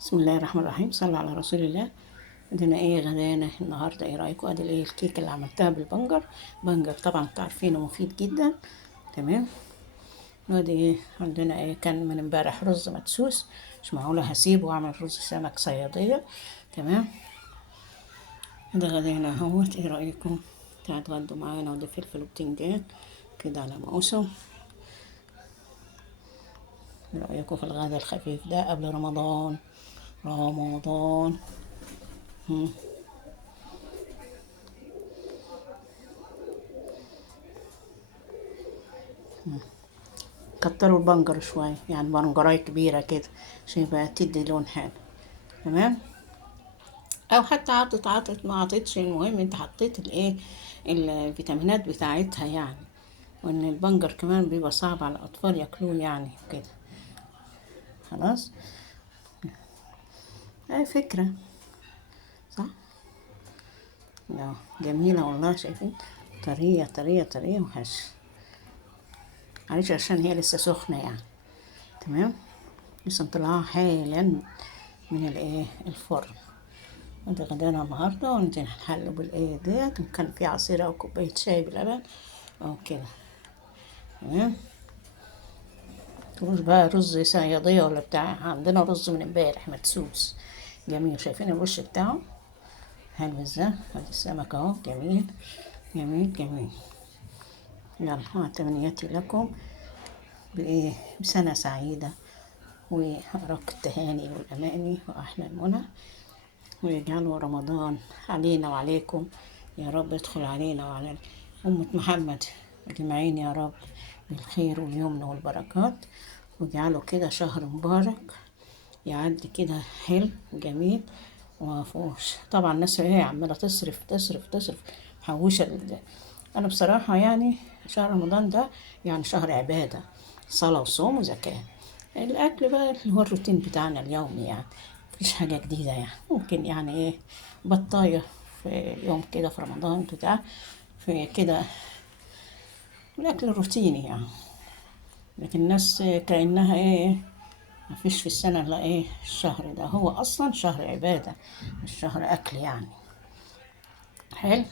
بسم الله الرحمن الرحيم. صلى على رسول الله. عندنا ايه غدانا النهارده؟ ايه رايكم؟ ادي ايه الكيكه اللي عملتها بالبنجر. بنجر طبعا انتوا عارفينه مفيد جدا. تمام. وادي ايه عندنا؟ ايه كان من امبارح رز مدسوس، مش معقوله هسيبه واعمل رز سمك صياديه. تمام. ده غدانا اهوت. ايه رايكم تعالوا اتغدوا معانا؟ ودي فلفل وبتنجان كده على مقاسه. ايه رايكم في الغدا الخفيف ده قبل رمضان؟ رمضان. كتروا البنجر شوية، يعني بنجراية كبيرة كده عشان يبقى تدي لون حلو. تمام. او حتى عطت ما عطتش، المهم انت حطيت الايه، الفيتامينات بتاعتها يعني. وان البنجر كمان بيبقى صعب على الاطفال ياكلوه يعني كده. خلاص. اي فكرة. صح. لا جميلة والله، شايفين؟ طرية طرية طرية وهش. معلش عشان هي لسه سخنة يعني. تمام. لسه مطلعاها حالا من الايه الفرن. ده غدانا النهاردة، وننزل نحل بالايه ديت، وكان في عصير او كوباية شاي بلبن او كده. تمام. رز بقى، رز صيادية ولا بتاع، عندنا رز من امبارح مدسوس جميل. شايفين الوش بتاعه حلو ازاي؟ ادي السمك اهو، جميل جميل جميل. يلا تمنياتي لكم بإيه، بسنة سعيدة وأرق التهاني والأماني وأحلى المنى، ويجعلوا رمضان علينا وعليكم يا رب، يدخل علينا وعلى أمة محمد أجمعين يا رب بالخير واليمن والبركات، واجعله كده شهر مبارك يعدي كده حلو جميل ومفهوش. طبعا الناس هي عمالة تصرف تصرف تصرف، محوشة أنا بصراحة يعني شهر رمضان ده يعني شهر عبادة، صلاة وصوم وزكاة. الأكل بقى اللي هو الروتين بتاعنا اليومي يعني، مفيش حاجة جديدة يعني. ممكن يعني إيه بطاية في يوم كده في رمضان بتاع، في كده الأكل الروتيني يعني. لكن الناس كأنها إيه، مفيش في السنة إلا إيه الشهر ده، هو أصلا شهر عبادة مش شهر أكل يعني. حلو.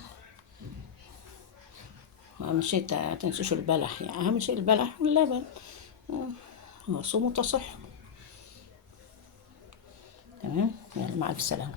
أهم شيء تنسوش البلح، يعني أهم شيء البلح واللبن. صوموا تصح. تمام. يلا مع الف سلامة.